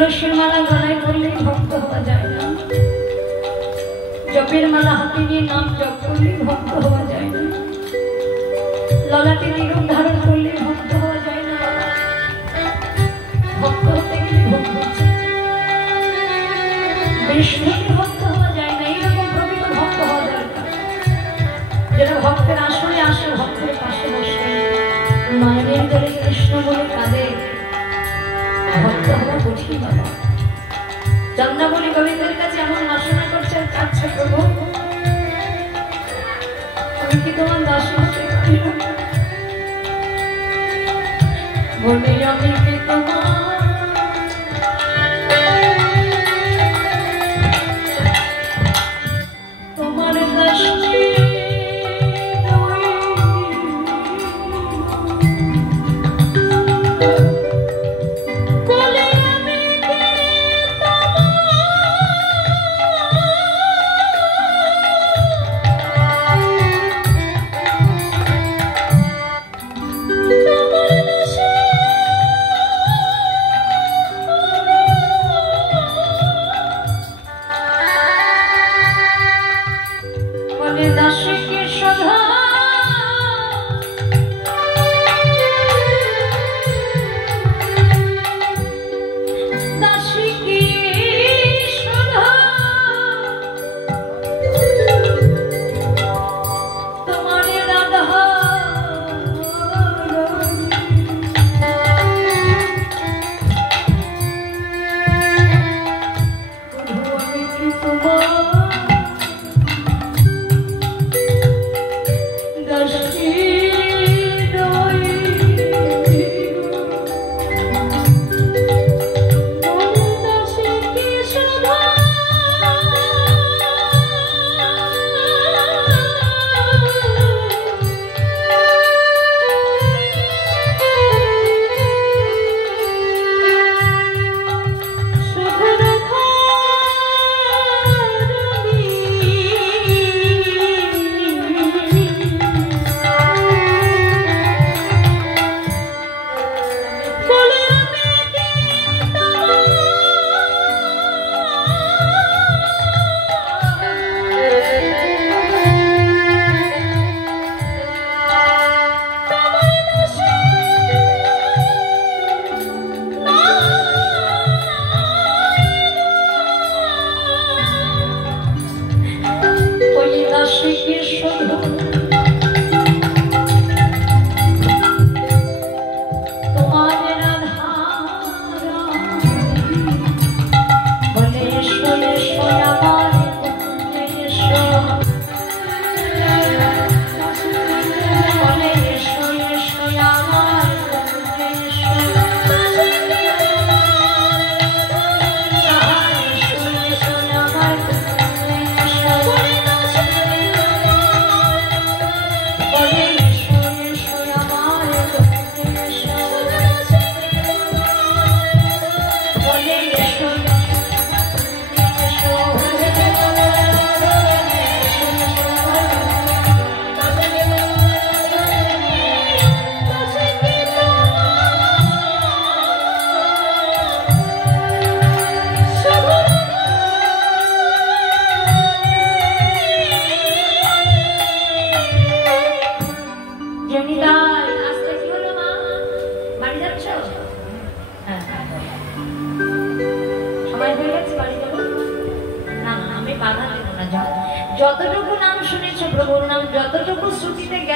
तुलसीर माला गलाय पड़ले भक्त हवा जाए ना, जपेर माला हाथे निये नाम जप करले भक्त हवा जाए ना, ललाटे नीरव धारण करले भक्त हवा जाए ना, भक्त होते गेले भक्त विष्णुर भक्त हवा जाए ना, एरकम प्रकृत भक्त हवा दरकार যারা ভক্তের আসলে আসে ভক্তের পাশে বসে মায়ের দরে কৃষ্ণ বলে কাঁদে ভক্ত হওয়া কঠিন বাবা। চন্দ্রাবলী গোবিন্দের কাছে এমন বাসনা করছে আর কাছে প্রভু আমি কি তোমার দাসী হতে পারি না, বলে আমি কি তোমার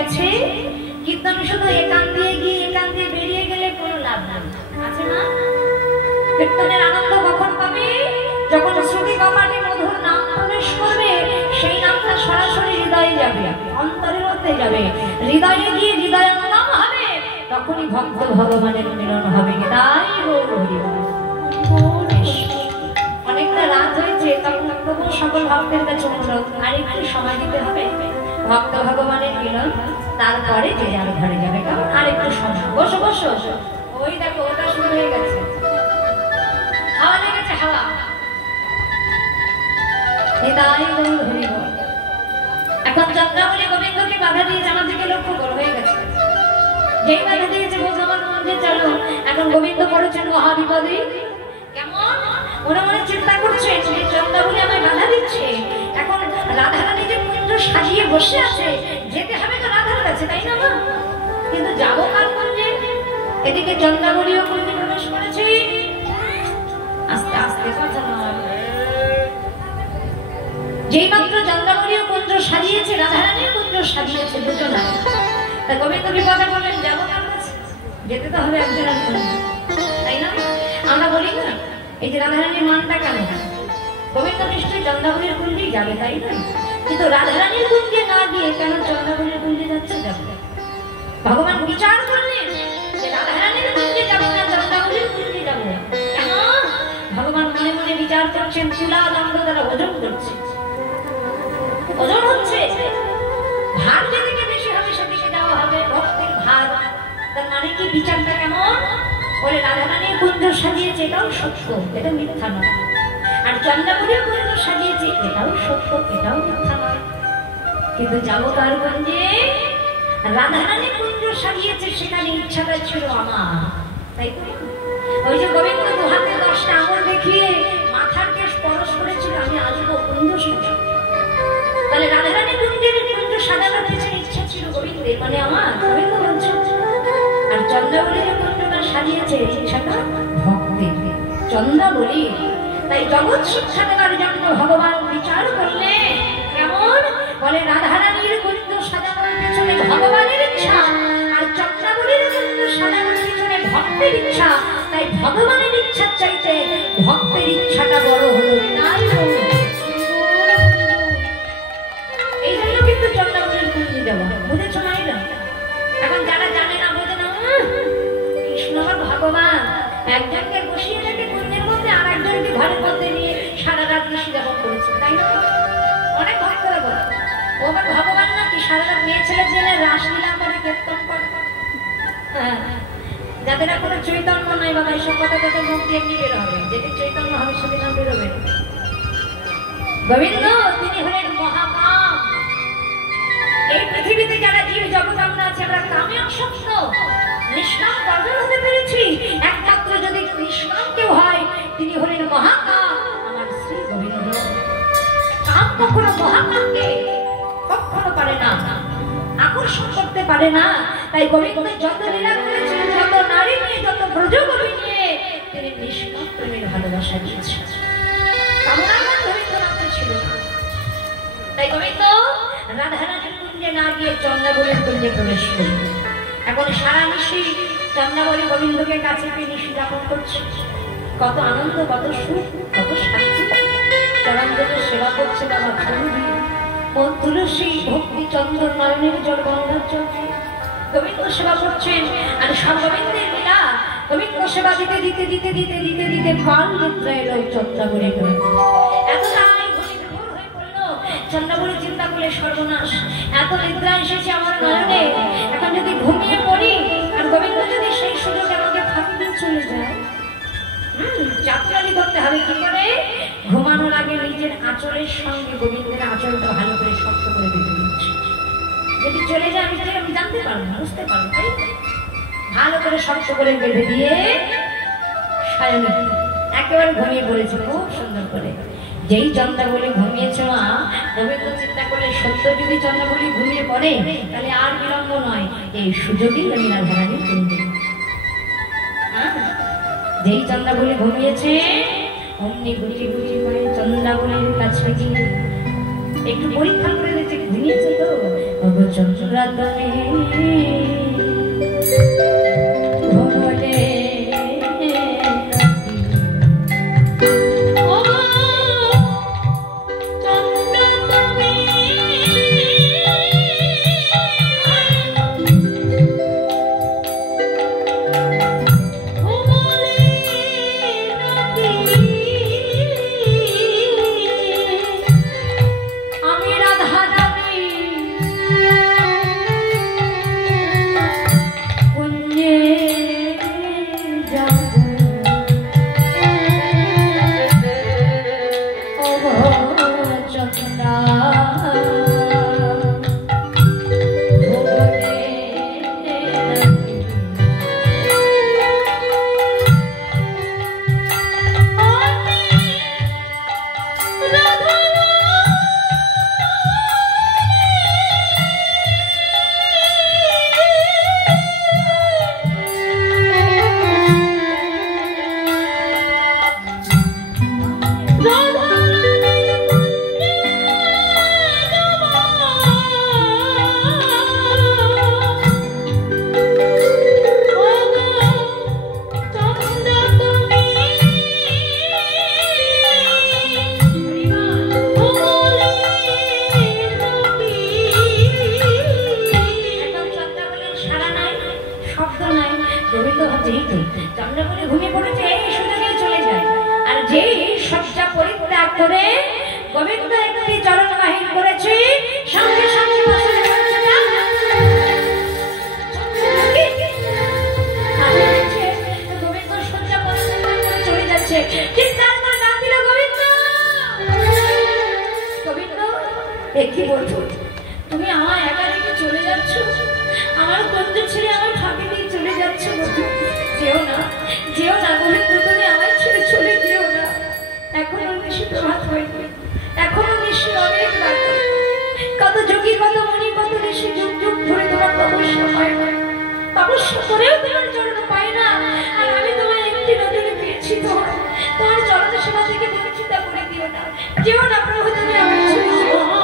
গেছে, কীর্তন শুধু একান দিয়ে গিয়ে একান দিয়ে বেরিয়ে গেলে কোনো লাভ নেই, আছে না? কীর্তনের আনন্দ কখন পাবে? যখন শ্রুতি কপালে মধুর নাম প্রবেশ করবে, সেই নামটা সরাসরি হৃদয়ে যাবে, অন্তরের মধ্যে যাবে, হৃদয়ে গিয়ে হৃদয়ঙ্গম হবে, তখনই ভক্ত ভগবানের মিলন হবে। তাই অনেকটা রাত হয়েছে, তখন প্রভু সকল ভক্তের কাছে অনুরোধ, আর একটু সময় দিতে হবে ভক্ত ভগবানের মিলন, তারপরে যে যার ঘরে যাবে। কারণ আর একটু সময়, বসো বসো, ওই দেখো ওটা শুরু হয়ে গেছে, হাওয়া লেগেছে, হাওয়া। এখন চন্দ্রাবলী গোবিন্দকে বাধা দিয়েছে, আমার দিকে লক্ষ্য করো, হয়ে গেছে। যেই বাধা দিয়েছে বলছে আমার মন্দির চলো, এখন গোবিন্দ পড়েছেন মহাবিপদে। কেমন মনে মনে চিন্তা করছে যে চন্দ্রাবলী আমায় বাধা দিচ্ছে, এখন রাধারানী যে কুঞ্জ সাজিয়ে বসে আছে, যেতে হবে তো রাধার কাছে, তাই না? কিন্তু যাবো কার কুঞ্জে? এদিকে চন্দ্রাবলীও কুঞ্জে প্রবেশ করেছে। আস্তে আস্তে কথা নয়, যেই মাত্র চন্দ্রাবলীও কুঞ্জ সাজিয়েছে, রাধারানীও কুঞ্জ সাজিয়েছে, দুজনা। তা গোবিন্দ বিপদে বললেন যাবো কার কাছে? যেতে তো হবে একজনের কুঞ্জে, তাই না? আমরা বলি না এই যে রাধারানীর মানটা কেন, গোবিন্দ নিশ্চয়ই চন্দ্রাবলীর কুঞ্জেই যাবে, তাই না? কিন্তু রাধারানীর কুঞ্জে না গিয়ে কেন চন্দ্রাবলীর কুঞ্জে যাচ্ছে? যাবে ভগবান বিচার করলেন যে রাধারানীর কুঞ্জে যাবো না, চন্দ্রাবলীর কুঞ্জে যাবো। কেন? ভগবান মনে মনে বিচার করছেন, তুলা দণ্ড দ্বারা ওজন করছে, ওজন হচ্ছে, ভার যেদিকে বেশি হবে সেদিকে যাওয়া হবে, ভক্তের ভার। তার মানে কি বিচারটা কেমন? বলে রাধারানীর কুঞ্জ সাজিয়েছে, এটাও সত্য, এটা মিথ্যা নয়, আর চন্দ্রাবলীর কুঞ্জ সাজিয়েছে, এটাও সত্য, এটাও মিথ্যা নয়। কিন্তু যাবো কার কুঞ্জে? রাধারানী কুঞ্জ সাজিয়েছে, সেখানে ইচ্ছাটা ছিল আমার, তাই তো? ওই যে গোবিন্দ দু হাতে 10টা আঙুল দেখিয়ে মাথার কেশ পরশ করেছিল, আমি আসবো কুঞ্জ সাজাবো। তাহলে রাধারানী কুঞ্জের কুঞ্জ সাজানোর পেছনে ইচ্ছা ছিল গোবিন্দের, মানে আমার, গোবিন্দ বলছে। আর চন্দ্রাবলীর কুঞ্জটা সাজিয়েছে, ইচ্ছাটা ভক্তের, চন্দ্রাবলী। তাই জগৎ শিক্ষা দেওয়ার জন্য ভগবান বিচার করলে কেমন? বলে রাধারানীর কুঞ্জ সাজানোর পেছনে ভগবানের ইচ্ছা, আর চন্দ্রাবলীর কুঞ্জ সাজানোর পেছনে ভক্তের ইচ্ছা। তাই ভগবানের ইচ্ছার চাইতে ভক্তের ইচ্ছাটা বড় হলো, তাই এই জন্য কিন্তু চন্দ্রাবলীর কুঞ্জে যাওয়া, বুঝেছ না? এখন যারা জানে না, বোঝে না, কৃষ্ণ ভগবান একজনকে বসিয়ে রেখে কুঞ্জের মধ্যে আর একজনকে ঘরের মধ্যে নিয়ে সারা রাত কৃষি যাপন করেছে, তাই না? অনেক ভক্তরা বলে ও আবার ভগবান নাকি সারা রাত মেয়ে ছেলের জন্য রাসলীলা করে, কীর্তন করে। হ্যাঁ, যাদের কোনো চৈতন্য নাই বাবা, এইসব কথা কথা মুখ দিয়ে এমনি বের হবে, যেদিন চৈতন্য হবে সেদিন আর বেরোবে। গোবিন্দ তিনি হলেন মহাকাম। এই পৃথিবীতে যারা জীব জগৎ আমরা আছি, আমরা কামে আসক্ত, নিষ্কাম গর্জন হতে পেরেছি। একমাত্র যদি নিষ্কাম কেউ হয়, তিনি হলেন মহাকাম, আমার শ্রী গোবিন্দ। কাম কখনো মহাকামকে কখনো পারে না, আকর্ষণ করতে পারে না। তাই গোবিন্দ যত লীলা করেছেন, যত নারী নিয়ে, যত ব্রজকবি নিয়ে, তিনি নিষ্কাম প্রেমের ভালোবাসা দিয়েছেন। কামনার গোবিন্দ নামটা ছিল না। তাই গোবিন্দ রাধারানীর কুঞ্জে না গিয়ে চন্দ্রাবলীর কুঞ্জে প্রবেশ করল। এখন সারা নিশি চন্দ্রাবলী গোবিন্দকে কাছে পেয়ে নিশি যাপন করছে। কত আনন্দ, কত সুখ, কত শান্তি। চরণদেবের সেবা করছে বাবা তুলসী ভক্তি চন্দ্র নয়নের জল গঙ্গার জল, গোবিন্দ সেবা করছেন। আর সব গোবিন্দের লীলা, গোবিন্দ সেবা দিতে দিতে দিতে দিতে দিতে দিতে কাল নিদ্রা এলো চন্দ্রাবলী। এতটাই ঘনীভূত হয়ে পড়লো, চন্দ্রাবলী চিন্তা করলে সর্বনাশ, এত নিদ্রা এসেছে আমার নয়নে, এখন যদি ঘুমিয়ে পড়ি আর গোবিন্দ যদি সেই সুযোগ আমাকে ফাঁকি দিয়ে চলে যায়, যাত্রালি করতে হবে কি করে? ঘুমানোর আগে নিজের আঁচলের সঙ্গে গোবিন্দের আঁচলটা ভালো করে শক্ত করে বেঁধে দিচ্ছে। যদি চলে যায় আমি জানতে পারবো না, বুঝতে পারবো, তাই ভালো করে শক্ত করে বেঁধে দিয়ে সায়নে একেবারে ঘুমিয়ে পড়েছে খুব সুন্দর করে। যেই চন্দ্রাবলী ঘুমিয়েছে মা, গোবিন্দ চিন্তা করলে সত্য যদি চন্দ্রাবলী ঘুমিয়ে পড়ে তাহলে আর বিলম্ব নয়, এই সুযোগই আমি রাধারানী কুঞ্জে। যেই চন্দ্রাবলী ঘুমিয়েছে অমনি গুটি গুটি করে চন্দ্রাবলীর কাছে গিয়ে একটু পরীক্ষা করে দিচ্ছে, ঘুমিয়েছে তো চন্দ্রা তুমি ভুবনে তুমি আমার একা রেখে চলে যাচ্ছ, আমার বন্ধু ছেড়ে আমার ফাঁকে দিয়ে চলে যাচ্ছ। যেও না, যেও না গোবিন্দ, তুমি আমার ছেড়ে চলে যেও না। এখনো নিশি প্রভাত হয়নি, এখনো নিশি অনেক বাকি। কত যোগী, কত মনি, কত ঋষি যুগ যুগ ধরে তোমার তপস্যা পায় না, তপস্যা করেও তোমার চরণ পায় না। আর আমি তোমার একটি নদীকে পেয়েছি, তোমার চরণ সেবা থেকে বঞ্চিত করে দিও না। যেও না প্রভু, তুমি আমার ছেড়ে যেও না।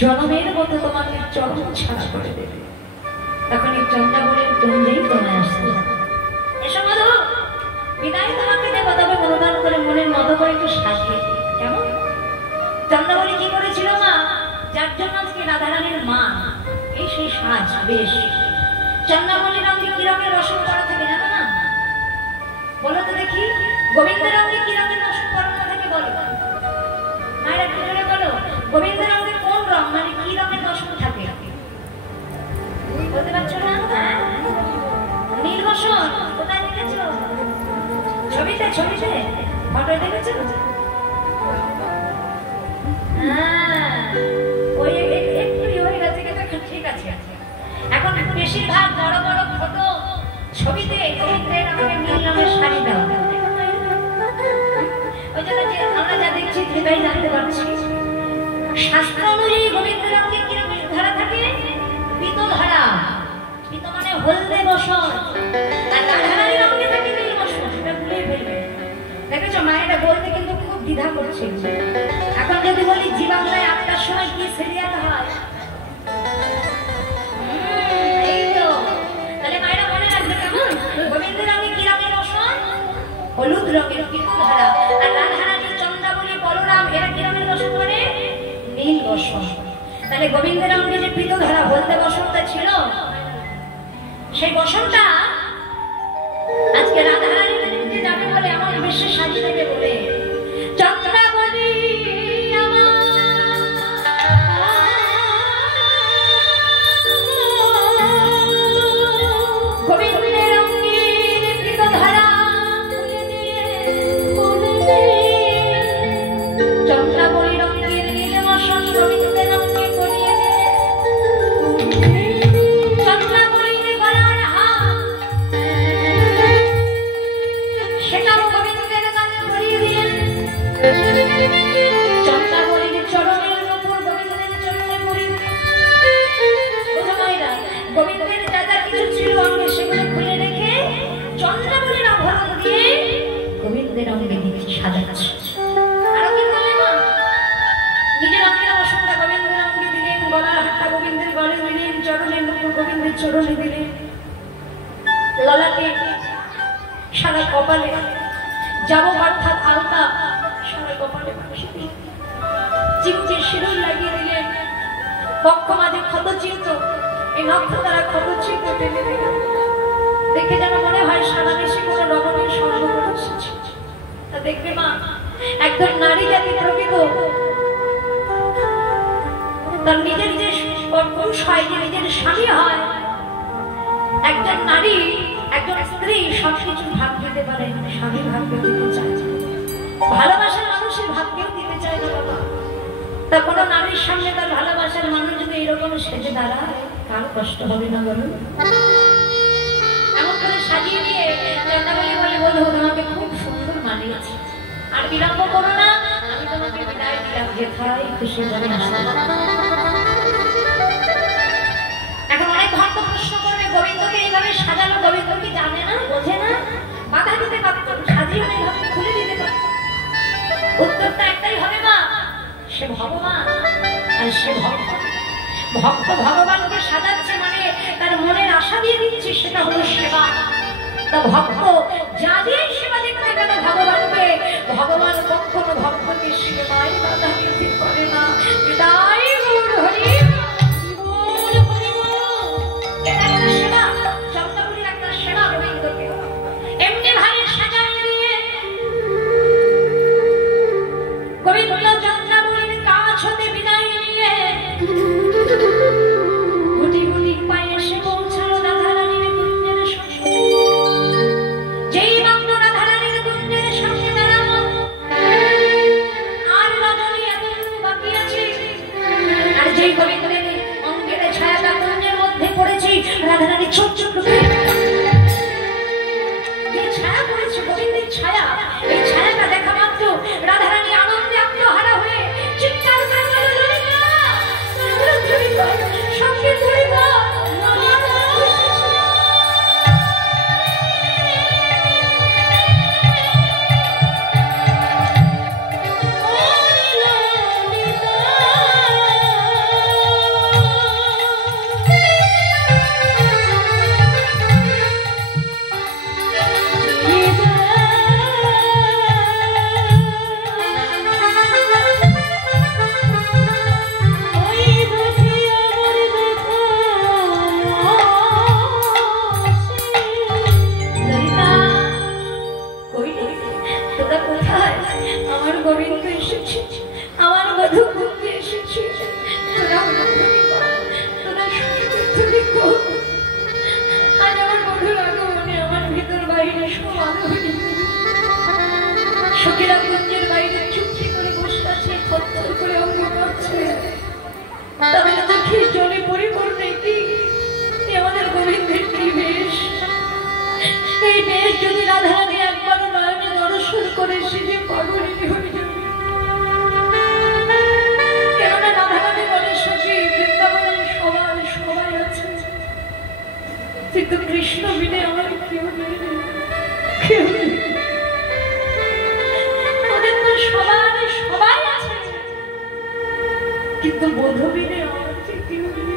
জনমের মতো তোমাকে চরম ছাড়া করে দেবে, তখন এই চন্দ্রাবলীর কুঞ্জেই তোমায় আসতে হবে। এসব বিদায় তোমাকে দেবো, তবে অনুদান করে মনের মতো করে একটু সাজিয়ে দিই, কেমন? চন্দ্রাবলী কি করেছিল মা, যার জন্য আজকে রাধারানীর মা, এই সেই সাজ বেশ। চন্দ্রাবলীর রঙে কি রঙের রসম করা থাকে জানো না? বলো তো দেখি, গোবিন্দের রঙে কি রঙের রসম করানো থাকে বলো? মায়েরা কি করে বলো, গোবিন্দের রঙে কোন রং, মানে কি রঙের রসম থাকে? বলতে পারছো না? নীল রসম। কোথায় দেখেছো? ছবিতে, ছবিতে ফটো দেখেছো? ওই বেশিরভাগ বড় বড় ফটো ছবিতে গোবিন্দের আমাকে নীল রঙের শাড়ি দেওয়া, ওই জন্য যে আমরা যা দেখছি সেটাই জানতে পারছি। শাস্ত্র অনুযায়ী গোবিন্দের রঙে কি রঙের ধারা থাকে? পীত ধারা। পীত মানে হলদে বসন, আর রাধারানীর রঙে থাকে নীল বসন। সেটা ভুলে ফেলবে। দেখেছো মায়েরা বলতে কিন্তু খুব দ্বিধা করছে। এখন যদি বলি জি বাংলায় 8টার সময় কি সিরিয়াল হয়, এই তো তাহলে মায়েরা মনে রাখবে কেমন? গোবিন্দের রঙে কি রঙের বসন? হলুদ রঙের পীত ধারা। আর রাধারানী, চন্দ্রাবলী, বলরাম এরা কি রঙের বসন করে? নীল বসন। তাহলে গোবিন্দের রঙে যে পীত ধারা হলদে বসনটা ছিল, সেই বসনটা আজকে রাধারানী যাবে বলে আমার বেশি সাজিয়ে দেবে বলে চন্দ্রাবলী গোবিন্দের রঙের পীত ধারা চন্দ্রাবলী রঙের নীল বসন গোবিন্দের রঙে পরিয়ে চন্দ্রাবলীর গলার হার সেটাও গোবিন্দের গানে পরিয়ে দিয়ে চন্দ্রাবলীর চরণের উপর গোবিন্দের চরণে পরিয়ে গোবিন্দের যা যা কিছু ছিল অঙ্গে সেগুলো খুলে রেখে চন্দ্রাবলীর আভরণ দিয়ে গোবিন্দের অঙ্গে সাজাচ্ছে। আরো কি করলেন? নিজের অঙ্গের বসনটা গোবিন্দের অঙ্গে দিলেন, গলার হাতটা গোবিন্দের গলে দিলেন, চরণের উপর গোবিন্দের চরণে দিলেন, ললাটে সারা কপালে যাব অর্থাৎ আলতা সারা কপালে চিমচে সিঁদুর লাগিয়ে দিলেন, বক্ষ মাঝে ক্ষত চিহ্ন, এই নক্ষ দ্বারা ক্ষত চিহ্ন টেনে দিলেন। দেখে যেন মনে হয় সারা দেশে কোনো রমণীর সমাগম এসেছে। তা দেখবে মা, একদম নারী জাতি প্রকৃত তার নিজের যে পুরুষ হয়, যে নিজের স্বামী হয়, একজন নারী, একজন স্ত্রী সবকিছু ভাগ দিতে পারে, স্বামী ভাগ্য দিতে চায়, ভালোবাসার মানুষের ভাগ্যেও দিতে চায় না বাবা। তা কোনো নারীর সামনে তার ভালোবাসার মানুষ যদি এরকম সেজে দাঁড়ায়, কার কষ্ট হবে না বলুন? এমন করে সাজিয়ে দিয়ে চন্দ্রাবলী বলে, বলবো তোমাকে খুব সুন্দর মানিয়েছে, আর বিলম্ব করো না, আমি তোমাকে বিদায় দিলাম, যেথায় খুশি মনে আসতে। এখন অনেক ভক্ত প্রশ্ন করবে, গোবিন্দকে এইভাবে সাজানো, গোবিন্দ কি জানে না, বোঝে না? বাধা দিতে পারত, সাজিয়ে এইভাবে খুলে দিতে পারত। উত্তরটা একটাই হবে মা, সে ভগবান আর সে ভক্ত। ভক্ত ভগবানকে সাজাচ্ছে মানে তার মনের আশা দিয়ে দিচ্ছে, সেটা হলো সেবা। তা ভক্ত যা দিয়ে সেবা দেখতে গেল ভগবানকে, ভগবান কখনো ভক্তকে সেবায় বাধা দিতে পারে না। বিদায় গৌর হরি সেবা, চন্দ্রাবলীর একটা সেবা গোবিন্দকে এমনি ভাবে সাজানো দিয়ে গোবিন্দ চন্দ্রাবলীর কাছ হতে বিদায় নিয়ে গুটি গুটি পায়ে এসে পৌঁছালো রাধারানীর কুঞ্জের সামনে। যেই মাত্র রাধারানীর কুঞ্জের সামনে দাঁড়ালো, আর রজনী এতটুকু বাকি আছে, আর যেই গোবিন্দের অঙ্গের ছায়াটা কুঞ্জের মধ্যে পড়েছে, রাধারানী ছোট ছোট ছায়া পড়েছে, গোবিন্দের ছায়া। এই ছায়াটা দেখা মাত্র রাধারানী আনন্দে আত্মহারা হয়ে চিৎকার করে বলল, ললিতা সঙ্গে ললিতা গোবিন্দ এসেছে, আমার বধূ কুঞ্জে এসেছে, তোরা আজ আমার বধূর আগমনে আমার ভিতর বাইরে সব আলো হয়ে সখীরা কুঞ্জের বাইরে চুপটি করে বসে আছে, থরথর করে অঙ্গ করছে। তাহলে দেখি জলে পরিপূর্ণ কি আমাদের কিন্তু কৃষ্ণ বিনে আমার কেউ নেই। ওদের তো সবাই আছে, কিন্তু বধূ বিনে আমার কেউ নেই।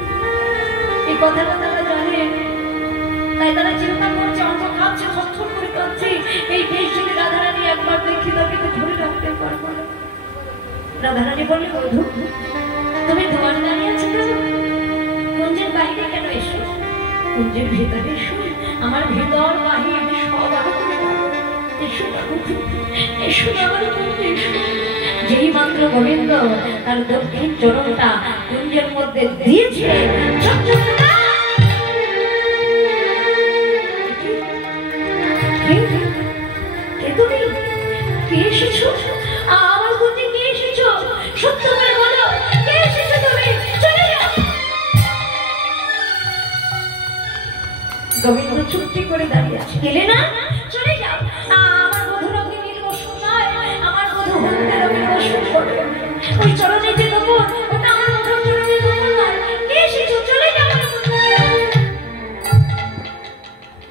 এই কথাটা তারা জানে, তাই তারা চিন্তা করছে, অন্ত খাচ্ছে, ছটফট করে কাঁদছে, এই বেশ যদি রাধারানী একবার দেখি তাকে তো ধরে রাখতে পারবো না। রাধারানী বলে, বধূ তুমি তোমার দাঁড়িয়ে আছো কেন? কুঞ্জের বাইরে কেন এসো? কুঞ্জের ভেতরে এসো, আমার ভেতর বাহির সব এসো, এসো আমার কুঞ্জে এসো। যেই মাত্র গোবিন্দ তার দক্ষিণ চরণটা কুঞ্জের মধ্যে দিয়েছে, কে এসেছো আমার কুঞ্জে? কে এসেছো? সত্য করে বলো, কে এসেছো তুমি? চলে যাও। গোবিন্দ চুপটি করে দাঁড়িয়ে আছে। গেলে না, চলে যাও। আমার বধূ রঙে নির্বসন নয়, আমার বধূ হত্যে রঙে বসন করে। ওই চরণে যে দেবো ওটা আমার বধূর চরণে দেবো নয়। কে এসেছো? চলে যাও।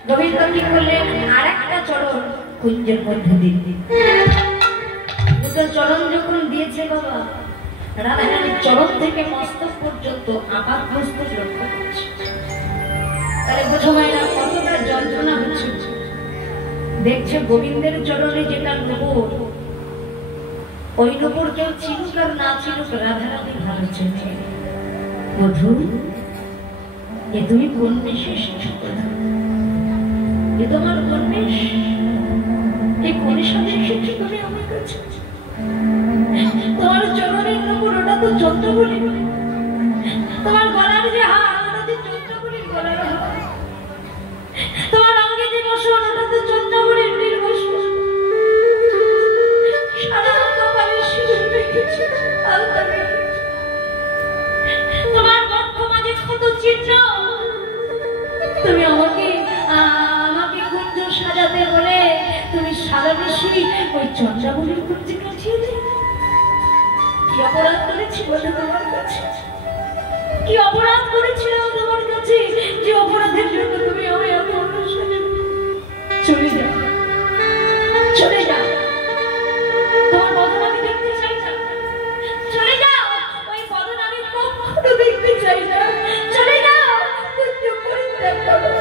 গোবিন্দ কি করলেন? আর একটা চরণ কুঞ্জের মধ্যে দিন। দুটো চরণ যখন দিয়েছে বাবা, রাধারানীর চরণ থেকে মস্তক পর্যন্ত আপাত মস্তক লক্ষ্য করছে। তাহলে বোঝো ভাইরা কতটা যন্ত্রণা হচ্ছে। দেখছে গোবিন্দের চরণে যেটা নূপুর, ওই নূপুর কেউ চিনুক আর না চিনুক রাধারানী ভালো চেনে। বধূ, এ তুমি কোন বেশে এসেছো? এ তোমার কোন বেশ? এই কোনের সাথে এসেছো তুমি আমার কাছে? তোমার চরণের নূপুর ওটা তো চন্দ্রবলি, তোমার গলার যে হার ওটা তো চন্দ্রবলির গলার হার, তোমার অঙ্গে যে বসন ওটা তো চন্দ্রবলির নির্বসন, সারা কপালে সিঁদুর রেখেছে, আলতা রেখেছে, তোমার বক্ষ মাঝে কত চিহ্ন। তুমি আমাকে কুঞ্জ সাজাতে বলে তুমি সারা বেশি ওই চন্দ্রাবলীর কুঞ্জে কাটিয়ে দিলে। কি অপরাধ করেছি বলে তোমার কাছে? কি অপরাধ করেছিলাম তোমার কাছে যে অপরাধের জন্য তুমি আমি এত অনুসরণ? চলে যাও, চলে যাও। তোমার বদন আমি দেখতে চাই না। চলে যাও, ওই বদন আমি কখনো দেখতে চাই না। চলে যাও, কুঞ্জ পরিত্যাগ করো।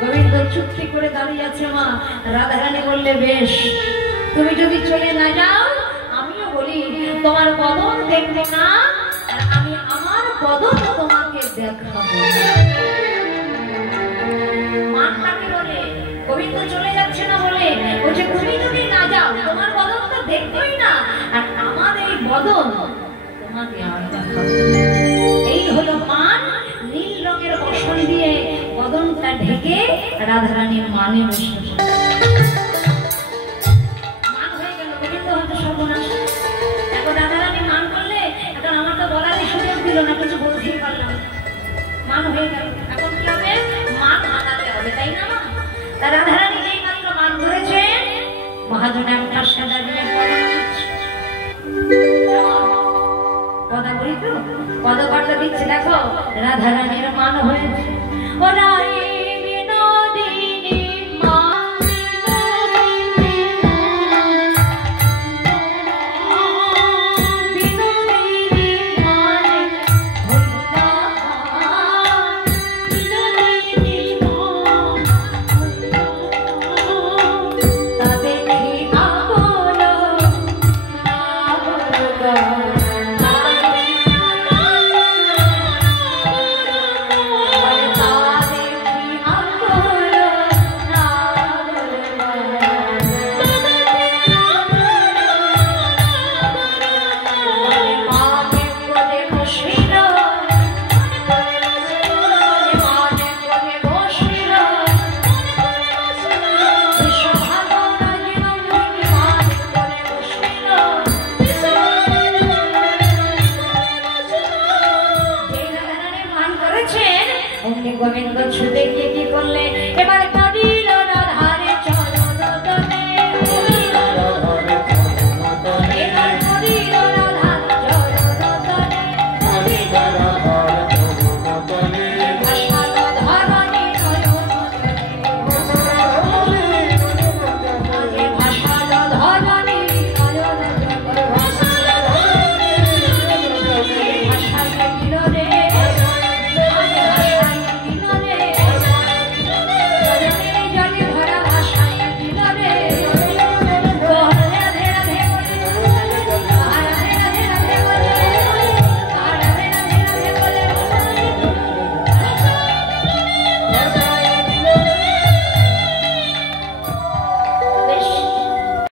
গোবিন্দ চুক্তি করে দাঁড়িয়ে আছে। মা রাধারানী বললে, বেশ, তুমি যদি চলে না যাও আমিও বলি তোমার বদন দেখবো না, আর আমি আমার বদন তোমাকে দেখাবো। মানটাকে বলে গোবিন্দ চলে যাচ্ছে না বলে বলছে, তুমি যদি না যাও তোমার বদন তো দেখবোই না, আর আমার এই বদন তোমাকে আর দেখাবো। এই হলো মান। নীল রঙের বসন দিয়ে বদনটা ঢেকে রাধারানীর মানে বসে মান হয়ে গেল। গোবিন্দ হয়তো সর্বনাশ। এখন রাধারানী মান করলে, এখন আমার তো বলার সুযোগ দিল না, কিছু বলতেই পারলাম। মান হয়ে গেল, এখন কি হবে? মান আনাতে হবে, তাই না? তা রাধারানী যেই মাত্র মান ধরেছে, মহাজনে একটা সাদা দিয়ে কথা বলি তো, পদকর্তা দিচ্ছে। দেখো রাধারানীর মান হয়েছে। ও রাই বিনোদিনী মা, বিনোদিনী মানে হইলা, বিনোদিনী তা দেখি আপন গোবিন্দ ছুটে গিয়ে কি করলে? এবারে